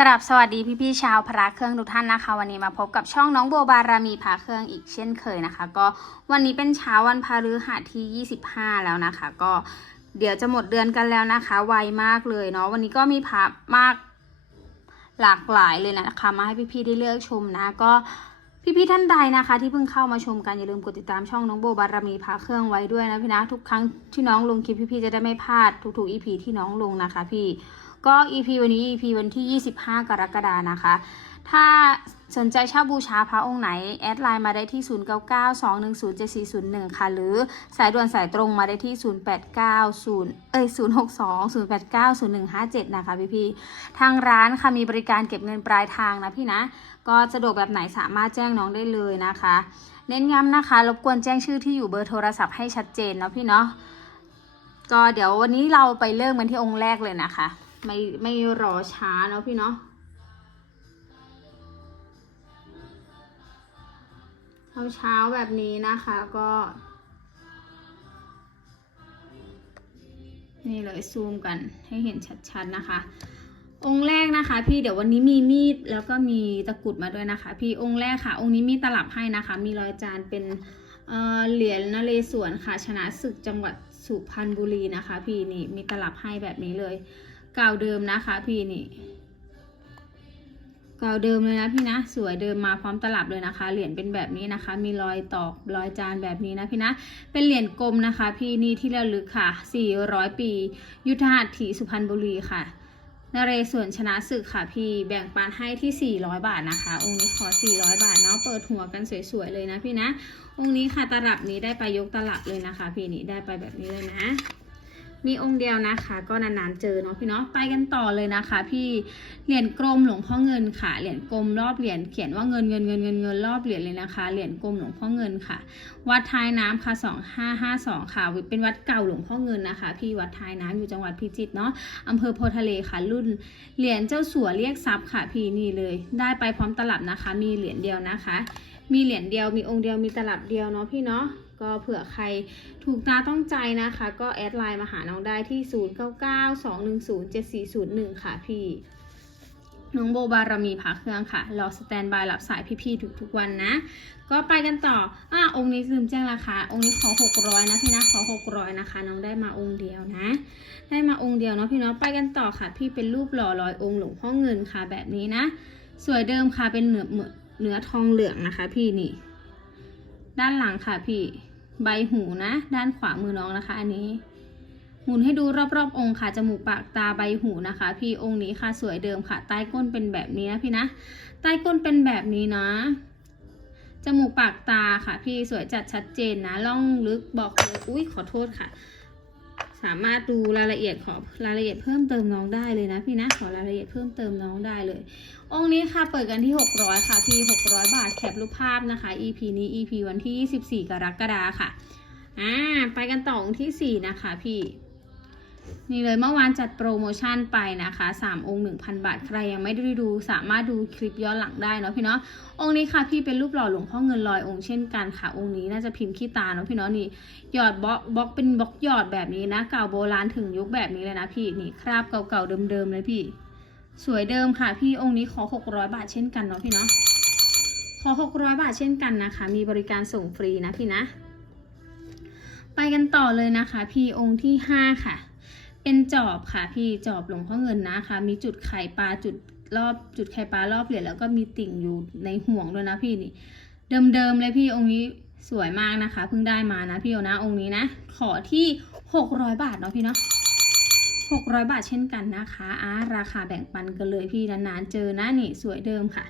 กราบสวัสดีพี่ๆชาวพระเครื่องทุกท่านนะคะ วันนี้มาพบกับช่องน้องโบบารามีพระเครื่องอีกเช่นเคยนะคะ ก็วันนี้เป็นเช้าวันพฤหัสที่ 25 แล้วนะคะ ก็เดี๋ยวจะหมดเดือนกันแล้วนะคะ ไวมากเลยเนาะวันนี้ก็มีพระมากหลากหลายเลยนะคะมาให้พี่ๆได้เลือกชมนะก็พี่ๆท่านใดนะคะ ที่เพิ่งเข้ามาชมกันอย่าลืมกดติดตามช่องน้องโบบารมีพระเครื่องไว้ด้วยนะพี่นะทุกครั้งที่น้องลงคลิปพี่ๆจะได้ไม่พลาดทุกๆ EP ที่น้องลงนะคะ พี่ ก็ EP วันนี้ EP วันที่ 25 กรกฎานะคะ ถ้าสนใจเช่าบูชาพระองค์ไหน แอดไลน์มาได้ที่ 0992107401 ค่ะ หรือสายด่วนสายตรงมาได้ที่ 0890เอ้ย062 089 0157 นะคะพี่พี่ทางร้านค่ะมีบริการเก็บเงินปลายทางนะพี่นะ ก็สะดวกแบบไหนสามารถแจ้งน้องได้เลยนะคะ เน้นย้ำนะคะ รบกวนแจ้งชื่อที่อยู่เบอร์โทรศัพท์ให้ชัดเจนเนาะพี่เนาะก็เดี๋ยววันนี้เราไปเริ่มกันที่องค์แรกเลยนะคะ ไม่ไม่รอช้าเนาะพี่เนาะเช้าเช้าๆแบบนี้นะคะก็ นี่เลยซูมกันให้เห็นชัดๆนะคะ องค์แรกนะคะ พี่เดี๋ยววันนี้มีมีดแล้วก็มีตะกรุดมาด้วยนะคะ พี่องค์แรกค่ะ องค์นี้มีตลับให้นะคะ มีรอยจานเป็นเอ่อเหรียญนเรศวรค่ะ ชนะศึกจังหวัดสุพรรณบุรีนะคะ พี่นี่มีตลับให้แบบนี้เลย กาวเดิมนะคะพี่นี่กาวเดิมเลยนะพี่นะสวยเดิมมาพร้อมตลับเลยนะคะ เหรียญเป็นแบบนี้นะคะ มีรอยตอกรอยจานแบบนี้นะพี่นะ เป็นเหรียญกลมนะคะ พี่นี่ที่ระลึกค่ะ 400 ปี ยุทธหัตถีสุพรรณบุรีค่ะนเรศวรชนะศึกค่ะพี่แบ่งปันให้ที่ 400 บาทนะคะ องค์นี้ขอ 400 บาทเนาะเปิดหัวกันสวยๆเลยนะพี่นะ องค์นี้ค่ะตลับนี้ได้ไปยกตลับเลยนะคะ พี่นี่ได้ไปแบบนี้เลยนะ มีองค์เดียวนะคะ ก็นานๆเจอเนาะพี่เนาะไปกันต่อเลยนะคะ พี่เหรียญกลมหลวงพ่อเงินค่ะเหรียญกลมรอบเหรียญเขียนว่าเงินเงินเงินเงินเงินรอบเหรียญเลยนะคะเหรียญกลมหลวงพ่อเงินค่ะ วัดท้ายน้ำค่ะสองห้าห้าสองค่ะ เป็นวัดเก่าหลวงพ่อเงินนะคะ พี่วัดท้ายน้ำอยู่จังหวัดพิจิตรเนาะอำเภอโพทะเลค่ะ รุ่นเหรียญเจ้าสัวเรียกทรัพย์ค่ะ พี่นี่เลย ได้ไปพร้อมตลับนะคะ มีเหรียญเดียวนะคะ มีเหรียญเดียวมีองค์เดียวมีตลับเดียวเนาะพี่เนาะ ก็เผื่อใครถูกตาต้องใจนะคะ ก็แอดไลน์มาหาน้องได้ที่ 0992107401 ค่ะพี่น้องโบบารมีผาเครื่องค่ะ รอสแตนบายรับสายพี่ๆทุกๆวันนะ ก็ไปกันต่อ อะองค์นี้ลืมแจ้งราคา องค์นี้ขอ 600 นะพี่นะ ขอ 600 นะคะ น้องได้มาองค์เดียวนะ ได้มาองค์เดียวเนาะพี่เนาะ ไปกันต่อค่ะ พี่เป็นรูปหล่อลอยองค์หลวงพ่อเงินค่ะแบบนี้นะ สวยเดิมค่ะ เป็นเนื้อเหมือนเนื้อทองเหลืองนะคะ พี่นี่ ด้านหลังค่ะพี่ ใบหูนะ ด้านขวามือน้องนะคะ อันนี้ หมุนให้ดูรอบๆ องค์ค่ะ จมูกปากตาใบหูนะคะ พี่องค์นี้ค่ะสวยเดิมค่ะ ใต้ก้นเป็นแบบนี้นะพี่นะ ใต้ก้นเป็นแบบนี้นะ จมูกปากตาค่ะ พี่สวยจัดชัดเจนนะล่องลึกบอกเลย อุ้ยขอโทษค่ะ สามารถดูรายละเอียดขอรายละเอียดเพิ่มเติมน้องได้เลยนะพี่นะขอรายละเอียดเพิ่มเติมน้องได้เลย องค์นี้ค่ะเปิดกันที่ 600 ค่ะที่ 600 บาทแคปรูปภาพนะคะ EP นี้ EP วันที่ 24 กรกฎาค่ะอ่าไปกันต่อองค์ที่ 4 นะคะพี่ นี่เลยเมื่อวานจัดโปรโมชั่นไปนะคะ3องค์ 1,000 บาท ใครยังไม่ได้ดู สามารถดูคลิปย้อนหลังได้เนาะพี่เนาะองค์นี้ค่ะพี่เป็นรูปหล่อหลวงพ่อเงินลอยองค์เช่นกันค่ะองค์นี้น่าจะพิมพ์ขี้ตาเนาะพี่เนาะนี่หยอดบล็อกบล็อกเป็นบล็อกหยอดแบบนี้นะ เก่าโบราณถึงยุคแบบนี้เลยนะพี่นี่คราบเก่าๆเดิมๆเลยพี่ สวยเดิมค่ะ พี่องค์นี้ขอ 600 บาทเช่นกันเนาะพี่เนาะขอ 600 บาทเช่นกันนะคะ มีบริการส่งฟรีนะพี่นะ ไปกันต่อเลยนะคะ พี่องค์ที่ 5 ค่ะ เป็นจอบค่ะพี่จอบหลวงพ่อเงินนะคะ มีจุดไข่ปลาจุดรอบจุดไข่ปลารอบเหรียญแล้วก็มีติ่งอยู่ในห่วงด้วยนะพี่นี่ เดิมๆเลยพี่องค์นี้สวยมากนะคะเพิ่งได้มานะพี่โอนะองค์นี้นะ ขอที่หกร้อยบาทเนาะพี่เนาะหกร้อยบาทเช่นกันนะคะอ่าราคาแบ่งปันกันเลยพี่นานๆเจอนะนี่สวยเดิมค่ะ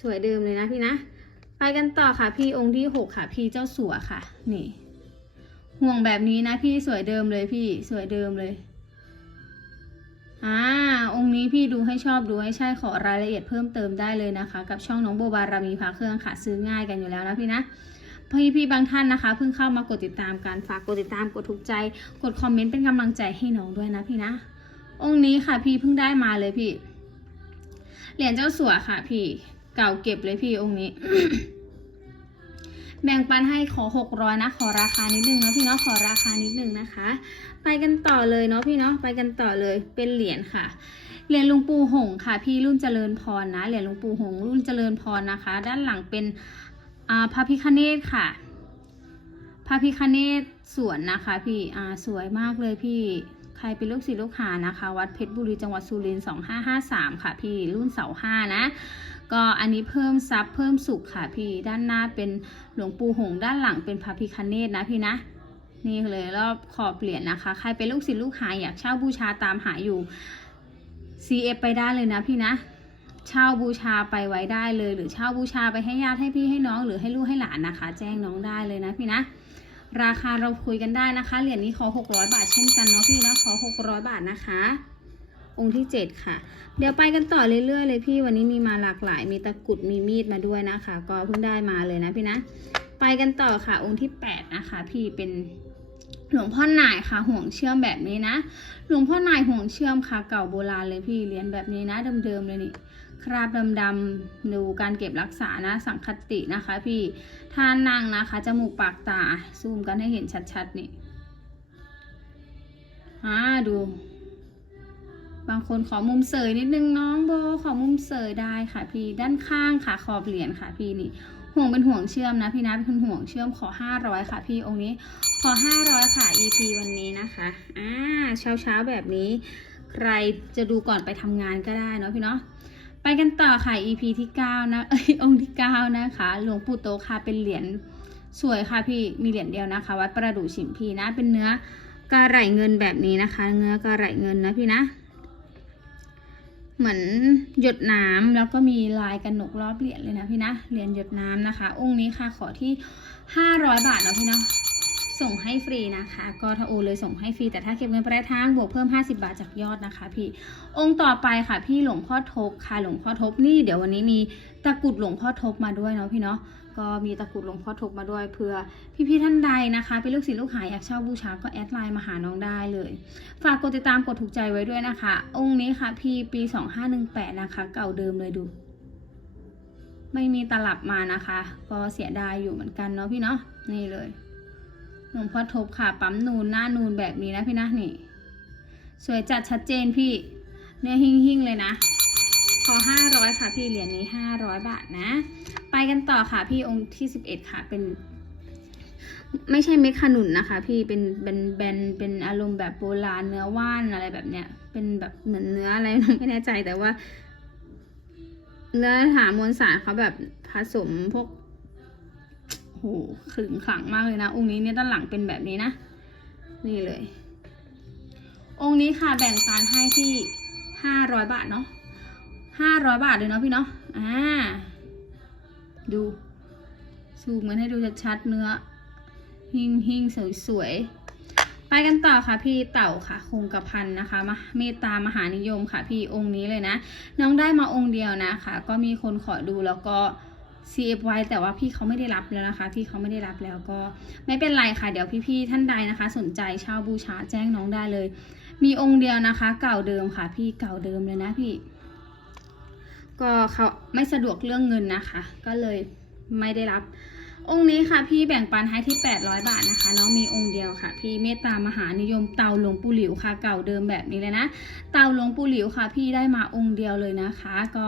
สวยเดิมเลยนะพี่นะ ไปกันต่อค่ะพี่องค์ที่หกค่ะ พี่เจ้าสัวค่ะ นี่ ห่วงแบบนี้นะพี่สวยเดิมเลยพี่สวยเดิมเลย อ่า องค์นี้พี่ดูให้ชอบดูให้ใช่ขอรายละเอียดเพิ่มเติมได้เลยนะคะ กับช่องน้องโบบารามีพาเครื่องค่ะซื้อง่ายกันอยู่แล้วนะพี่นะพี่พี่บางท่านนะคะ เพิ่งเข้ามากดติดตามกันฝากกดติดตามกดถูกใจ กดคอมเมนต์เป็นกำลังใจให้น้องด้วยนะพี่นะ องค์นี้ค่ะพี่เพิ่งได้มาเลยพี่เหรียญเจ้าสัวค่ะ พี่เก่าเก็บเลยพี่องค์นี้ แบ่งปันให้ขอหกร้อยนะ ขอราคานิดนึงเนาะพี่เนาะขอราคานิดนึงนะคะ ไปกันต่อเลยเนาะพี่เนาะไปกันต่อเลยเป็นเหรียญค่ะเหรียญลวงปู่หงค่ะ พี่รุ่นเจริญพรนะเหรียญลวงปู่หง รุ่นเจริญพรนะคะ ด้านหลังเป็นอ่าพระพิคเนตค่ะพระพิคเนตสวนนะคะพี่อ่าสวยมากเลยพี่ใครเป็นลูกศิษย์ลูกหานะคะ วัดเพชรบุรีจังหวัดสุรินทร์สองห้าห้าสามค่ะ พี่รุ่นเสาห้านะ ก็อันนี้เพิ่มซับเพิ่มสุขค่ะพี่ด้านหน้าเป็นหลวงปู่หงด้านหลังเป็นพระพิคเนตนะพี่นะนี่เลยรอบขอบเหรียญนะคะ ใครเป็นลูกศิษย์ลูกหาอยากเช่าบูชาตามหาอยู่ CF ไปได้เลยนะพี่นะ เช่าบูชาไปไว้ได้เลย หรือเช่าบูชาไปให้ญาติให้พี่ให้น้องหรือให้ลูกให้หลานนะคะ แจ้งน้องได้เลยนะพี่นะ ราคาเราคุยกันได้นะคะเหรียญนี้ขอ600 บาทเช่นกันเนาะพี่นะขอ600 บาทนะคะ องค์ที่ 7 ค่ะ เดี๋ยวไปกันต่อเรื่อยๆ เลยพี่วันนี้มีมาหลากหลาย มีตะกุดมีมีดมาด้วยนะคะ ก็เพิ่งได้มาเลยนะพี่นะ ไปกันต่อค่ะองค์ที่ 8 นะคะ พี่เป็นหลวงพ่อหน่ายค่ะห่วงเชื่อมแบบนี้นะ หลวงพ่อหน่ายห่วงเชื่อมค่ะ เก่าโบราณเลยพี่เรียญแบบนี้นะเดิมๆเลยนี่คราบดำๆดูการเก็บรักษานะ สังคตินะคะ พี่ท่านนั่งนะคะจมูกปากตาซูมกันให้เห็นชัดๆนี่อ่าดู บางคนขอมุมเสยนิดนึงน้องโบขอมุมเสยได้ค่ะพี่ด้านข้างค่ะขอบเหรียญค่ะพี่นี่ห่วงเป็นห่วงเชื่อมนะพี่นะเป็นคนห่วงเชื่อมขอ 500 ค่ะพี่องค์นี้ขอ 500 ค่ะ EP วันนี้นะคะอ่าเช้าเช้าแบบนี้ ใครจะดูก่อนไปทำงานก็ได้เนาะพี่เนาะไปกันต่อค่ะ EP ที่9นะเอ้ยองค์ที่9นะคะหลวงปู่โตค่ะเป็นเหรียญสวยค่ะพี่มีเหรียญเดียวนะคะ วัดประดู่ฉิมพีนะเป็นเนื้อกระไหลเงินแบบนี้นะคะ เนื้อกระไหลเงินนะพี่นะ เหมือนหยดน้ำแล้วก็มีลายกระหนกรอบเหรียญเลยนะพี่นะเหรียญหยดน้ำนะคะ องค์นี้ค่ะขอที่ 500 บาทเนาะพี่เนาะส่งให้ฟรีนะคะ ก็ถ้าโอเลยส่งให้ฟรี แต่ถ้าเก็บเงินปลายทางบวกเพิ่ม 50 บาทจากยอดนะคะ พี่ องค์ต่อไปค่ะ พี่หลวงพ่อทบค่ะหลวงพ่อทบนี่เดี๋ยววันนี้มีตะกรุดหลวงพ่อทบมาด้วยเนาะพี่เนาะ ก็มีตะกรุดหลวงพ่อทบมาด้วยเพื่อพี่ๆท่านใดนะคะ เป็นลูกศิษย์ลูกหาอยากเช่าบูชาก็แอดไลน์มาหาน้องได้เลย ฝากกดติดตามกดถูกใจไว้ด้วยนะคะ องค์นี้ค่ะพี่ปี 2518 นะคะ เก่าเดิมเลยดู ไม่มีตลับมานะคะ ก็เสียดายอยู่เหมือนกันเนาะพี่เนาะนี่เลยหลวงพ่อทบค่ะ ปั๊มนูนหน้านูนแบบนี้นะพี่นะนี่ สวยจัดชัดเจนพี่ เนื้อหิ่งหิ่งๆเลยนะ อห้าร้อยค่ะ พี่เหรียญนี้ห้าร้อยบาทนะ ไปกันต่อค่ะ พี่องค์ที่สิบเอ็ดค่ะ เป็น ไม่ใช่เม็ดขนุนนะคะ พี่เป็นเป็นแบนเป็นอารมณ์แบบโบราณเนื้อว่านอะไรแบบเนี้ย เป็นแบบเหมือนเนื้ออะไรไม่แน่ใจแต่ว่าเนื้อหามวลสารเขาแบบผสมพวกโอ้โหขลึงขลังมากเลยนะ องค์นี้เนี่ยด้านหลังเป็นแบบนี้นะ นี่เลย องค์นี้ค่ะแบ่งปันให้ที่ห้าร้อยบาทเนาะ ห้าร้อยบาทเลยเนาะพี่เนาะ อ่า ดูซูมมันให้ดูชัดๆเนื้อ หิ่งหิ่งสวยๆ ไปกันต่อค่ะพี่เต่าค่ะ คงกระพันนะคะมาเมตตามหานิยมค่ะ พี่องค์นี้เลยนะ น้องได้มาองค์เดียวนะคะ ก็มีคนขอดูแล้วก็ CF ไว้แต่ว่าพี่เขาไม่ได้รับแล้วนะคะ พี่เขาไม่ได้รับแล้วก็ไม่เป็นไรค่ะ เดี๋ยวพี่ๆท่านใดนะคะ สนใจเช่าบูชาแจ้งน้องได้เลย มีองค์เดียวนะคะ เก่าเดิมค่ะ พี่เก่าเดิมเลยนะพี่ ก็เขาไม่สะดวกเรื่องเงินนะคะ ก็เลยไม่ได้รับ องค์นี้ค่ะ พี่แบ่งปันให้ที่ 800 บาทนะคะน้องมีองค์เดียวค่ะ พี่เมตตามหานิยมเตาหลวงปู่หลิวค่ะ เก่าเดิมแบบนี้เลยนะ เตาหลวงปู่หลิวค่ะ พี่ได้มาองค์เดียวเลยนะคะ ก็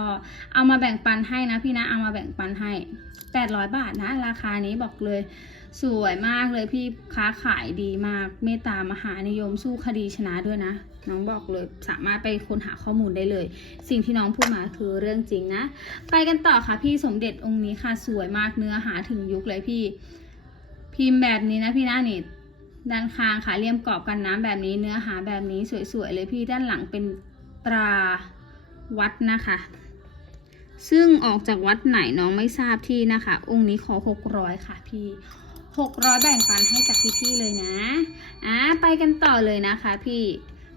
เอามาแบ่งปันให้นะพี่นะเอามาแบ่งปันให้ 800 บาทนะ ราคานี้บอกเลย สวยมากเลยพี่ค้าขายดีมาก เมตตามหานิยมสู้คดีชนะด้วยนะ น้องบอกเลยสามารถไปค้นหาข้อมูลได้เลย สิ่งที่น้องพูดมาคือเรื่องจริงนะ ไปกันต่อค่ะพี่สมเด็จองค์นี้ค่ะสวยมากเนื้อหาถึงยุคเลยพี่ พิมพ์แบบนี้นะพี่หน้านี่ด้านข้างค่ะเลี่ยมกรอบกันน้ำแบบนี้เนื้อหาแบบนี้สวยๆเลยพี่ด้านหลังเป็นตราวัดนะคะ ซึ่งออกจากวัดไหนน้องไม่ทราบที่นะคะ องค์นี้ขอ 600 ค่ะพี่ 600 แบ่งปันให้กับพี่ๆเลยนะ อ่า ไปกันต่อเลยนะคะพี่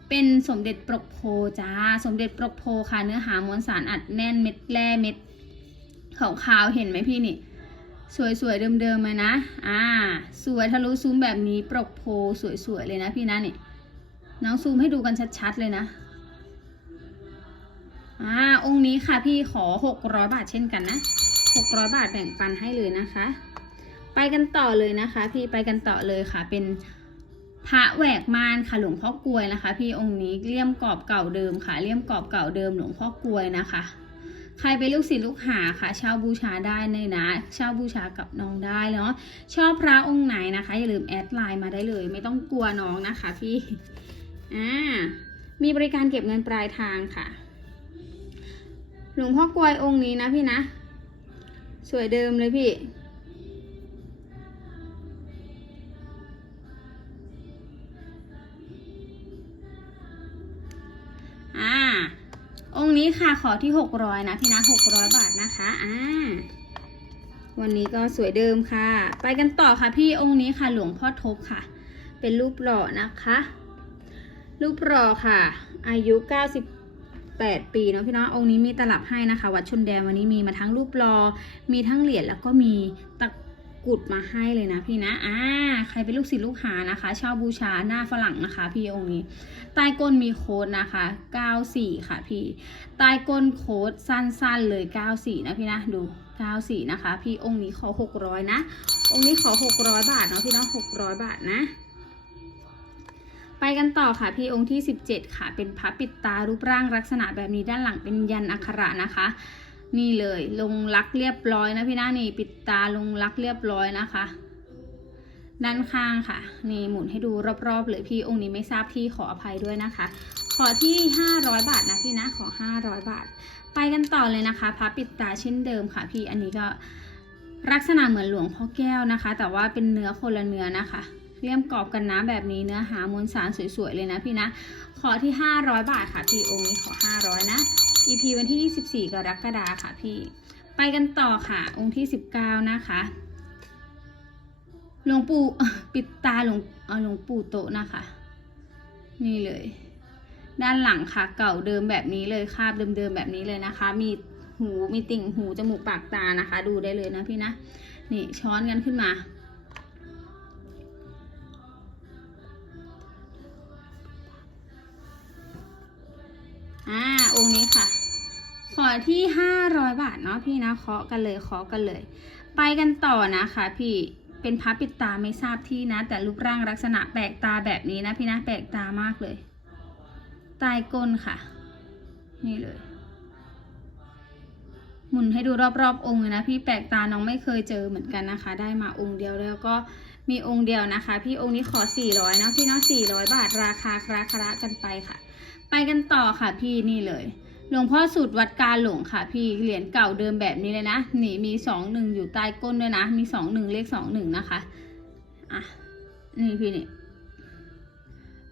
เป็นสมเด็จปรกโพจ้า สมเด็จปรกโพค่ะ เนื้อหามวลสารอัดแน่นเม็ดแร่เม็ดขาวๆเห็นไหมพี่นี่ สวยๆเดิมๆเลยนะ อ่า สวยทะลุซุ้มแบบนี้ปรกโพสวยๆเลยนะพี่นะนี่น้องซูมให้ดูกันชัดๆเลยนะ อ่า องค์นี้ค่ะพี่ขอ 600 บาทเช่นกันนะ 600 บาทแบ่งปันให้เลยนะคะ ไปกันต่อเลยนะคะ พี่ไปกันต่อเลยค่ะ เป็นพระแหวกม่านค่ะหลวงพ่อกลวยนะคะ พี่องค์นี้เลี่ยมกรอบเก่าเดิมค่ะเลี่ยมกรอบเก่าเดิมหลวงพ่อกลวยนะคะ ใครเป็นลูกศิษย์ลูกหาค่ะเช่าบูชาได้เลยนะเช่าบูชากับน้องได้เนาะชอบพระองค์ไหนนะคะ อย่าลืมแอดไลน์มาได้เลย ไม่ต้องกลัวน้องนะคะพี่อ่ามีบริการเก็บเงินปลายทางค่ะ หลวงพ่อกลวยองค์นี้นะพี่นะ สวยเดิมเลยพี่ งนี้ค่ะขอที่หกร้อยนะพี่นะหกร้อยบาทนะคะอ่าวันนี้ก็สวยเดิมค่ะ ไปกันต่อค่ะพี่องค์นี้ค่ะหลวงพ่อทบค่ะ เป็นรูปหล่อนะคะ รูปหล่อค่ะ อายุ 98 ปีเนาะพี่เนาะองค์นี้มีตลับให้นะคะ วัดชนแดนวันนี้มีมาทั้งรูปหล่อมีทั้งเหรียญแล้วก็มีตะ กุดมาให้เลยนะพี่นะอ่าใครเป็นลูกศิษย์ลูกหานะคะชอบบูชาหน้าฝรั่งนะคะ พี่องค์นี้ ใต้ก้นมีโค้ดนะคะ 94 ค่ะพี่ ใต้ก้นโค้ดสั้นๆเลย 94 นะพี่นะ ดู 94 นะคะ พี่องค์นี้ขอ 600 นะ องค์นี้ขอ 600 บาทเนาะพี่เนาะ600 บาทนะไปกันต่อค่ะพี่องค์ที่ 17 ค่ะ เป็นพระปิดตารูปร่างลักษณะแบบนี้ด้านหลังเป็นยันอักขระนะคะ นี่เลยลงลักเรียบร้อยนะพี่นะนี่ปิดตาลงลักเรียบร้อยนะคะ ด้านข้างค่ะ นี่หมุนให้ดูรอบๆเลยพี่องค์นี้ไม่ทราบที่ขออภัยด้วยนะคะ ขอที่ 500 บาทนะพี่นะขอ 500 บาท ไปกันต่อเลยนะคะพระปิดตาเช่นเดิมค่ะ พี่อันนี้ก็ลักษณะเหมือนหลวงพ่อแก้วนะคะ แต่ว่าเป็นเนื้อคนละเนื้อนะคะ เลี่ยมกรอบกันนะแบบนี้เนื้อหามวลสารสวยๆเลยนะพี่นะ ขอที่ 500 บาทค่ะพี่องค์นี้ขอ 500 นะ EP วันที่ 24 กรกฎาคมค่ะพี่ ไปกันต่อค่ะ องค์ที่ 19 นะคะหลวงปู่ปิดตาหลวงเอาหลวงปู่โตนะคะ นี่เลย ด้านหลังค่ะ เก่าเดิมแบบนี้เลยคาบเดิมๆแบบนี้เลยนะคะ มีหูมีติ่งหูจมูกปากตานะคะ ดูได้เลยนะพี่นะ นี่ช้อนกันขึ้นมา อ่าองค์นี้ค่ะ ขอที่ห้าร้อยบาทเนาะพี่นะเคาะกันเลยเคาะกันเลย ไปกันต่อนะคะพี่เป็นพระปิดตาไม่ทราบที่นะ แต่รูปร่างลักษณะแปลกตาแบบนี้นะพี่นะแปลกตามากเลยใต้ก้นค่ะ นี่เลย หมุนให้ดูรอบๆ องค์เลยนะพี่แปลกตาน้องไม่เคยเจอเหมือนกันนะคะ ได้มาองค์เดียวแล้วก็มีองค์เดียวนะคะ พี่องค์นี้ขอ 400นะพี่เนาะ400 บาทราคาคราคากันไปค่ะ ไปกันต่อค่ะพี่นี่เลย หลวงพ่อสุดวัดการหลงค่ะ พี่เหรียญเก่าเดิมแบบนี้เลยนะ นี่มีสองหนึ่งอยู่ใต้ก้นด้วยนะ มีสองหนึ่งเลขสองหนึ่งนะคะ อะ นี่พี่นี่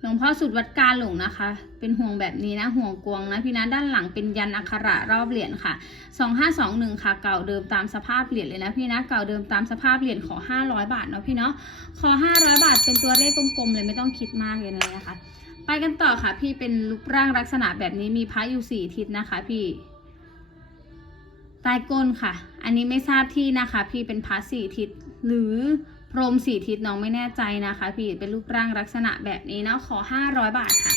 หลวงพ่อสุดวัดการหลงนะคะ เป็นห่วงแบบนี้นะ ห่วงกวงนะพี่นะด้านหลังเป็นยันอักขระรอบเหรียญค่ะสองห้าสองหนึ่งค่ะ เก่าเดิมตามสภาพเหรียญเลยนะพี่นะ เก่าเดิมตามสภาพเหรียญขอห้าร้อยบาทเนาะพี่เนาะ ขอห้าร้อย เป็นตัวเลขกลมๆเลยไม่ต้องคิดมากเลยนะคะ ไปกันต่อค่ะ พี่เป็นรูปร่างลักษณะแบบนี้มีพระอยู่สี่ทิศนะคะ พี่ใต้ก้นค่ะ อันนี้ไม่ทราบที่นะคะ พี่เป็นพระสี่ทิศหรือพรมสี่ทิศน้องไม่แน่ใจนะคะ พี่เป็นรูปร่างลักษณะแบบนี้เนาะขอห้าร้อยบาทค่ะ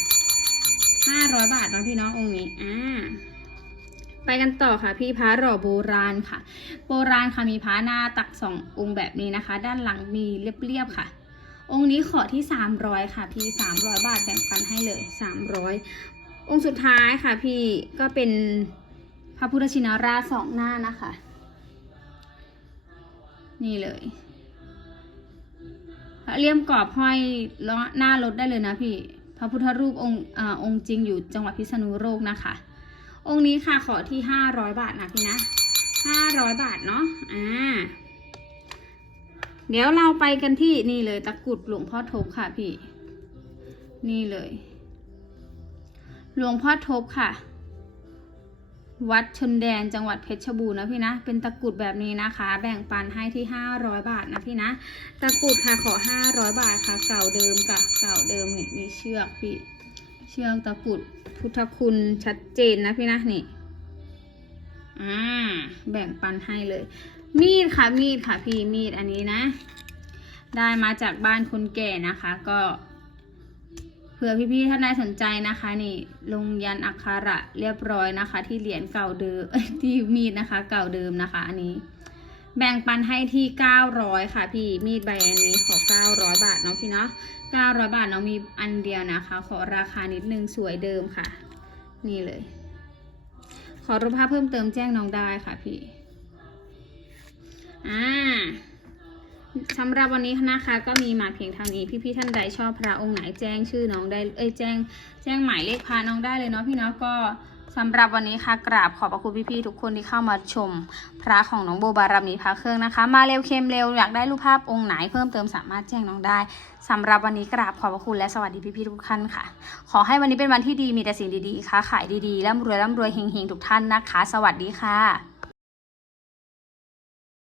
ห้าร้อยบาทเนาะพี่น้ององค์นี้อ่าไปกันต่อค่ะ พี่พระหล่อโบราณค่ะ โบราณค่ะมีพระหน้าตักสององค์แบบนี้นะคะ ด้านหลังมีเรียบๆค่ะ องค์นี้ขอที่ 300 ค่ะพี่300 บาทแบ่งปันให้เลย 300 องค์สุดท้ายค่ะพี่ก็เป็นพระพุทธชินราชสองหน้านะคะ นี่เลยเลี่ยมกรอบห้อยล้อหน้ารถได้เลยนะพี่ พระพุทธรูปองค์อองค์จริงอยู่จังหวัดพิษณุโลกนะคะ องค์นี้ค่ะขอที่ 500 บาทนะพี่นะ 500 บาทเนาะอ่า เดี๋ยวเราไปกันที่นี่เลยตะกรุดหลวงพ่อทบค่ะพี่ นี่เลย หลวงพ่อทบค่ะ วัดชนแดนจังหวัดเพชรบูรณ์นะพี่นะ เป็นตะกรุดแบบนี้นะคะ แบ่งปันให้ที่ห้าร้อยบาทนะพี่นะ ตะกรุดค่ะขอห้าร้อยบาทค่ะ เก่าเดิมกับเก่าเดิมนี่มีเชือกพี่ เชือกตะกรุดพุทธคุณชัดเจนนะพี่นะนี่ อ่า แบ่งปันให้เลย มีดค่ะมีดค่ะพี่มีดอันนี้นะ ได้มาจากบ้านคนแก่นะคะ ก็เผื่อพี่ๆท่านใดสนใจนะคะ นี่ลงยันอักขระเรียบร้อยนะคะ ที่เหรียญเก่าเดิมที่มีดนะคะ เก่าเดิมนะคะ อันนี้ แบ่งปันให้ที่900ค่ะ พี่มีดใบอันนี้ขอ900บาทเนาะพี่เนาะ900บาทน้องมีอันเดียวนะคะ ขอราคานิดนึงสวยเดิมค่ะ นี่เลย ขอรูปภาพเพิ่มเติมแจ้งน้องได้ค่ะพี่ อ่าสำหรับวันนี้นะคะ ก็มีมาเพียงเท่านี้พี่ๆท่านใดชอบพระองค์ไหนแจ้งชื่อน้องได้เอ้ยแจ้ง แจ้งหมายเลขพาน้องได้เลยเนาะพี่เนาะก็สำหรับวันนี้ค่ะกราบขอบพระคุณพี่ๆทุกคนที่เข้ามาชม พระของน้องโบบารมีพระเครื่องนะคะ มาเร็วเค็มเร็วอยากได้รูปภาพองค์ไหนเพิ่มเติมสามารถแจ้งน้องได้สำหรับวันนี้กราบขอบพระคุณและสวัสดีพี่ๆทุกท่านค่ะ ขอให้วันนี้เป็นวันที่ดีมีแต่สิ่งดีๆค้าขายดีๆร่ำรวยร่ำรวยเฮงๆทุกท่านนะคะ สวัสดีค่ะ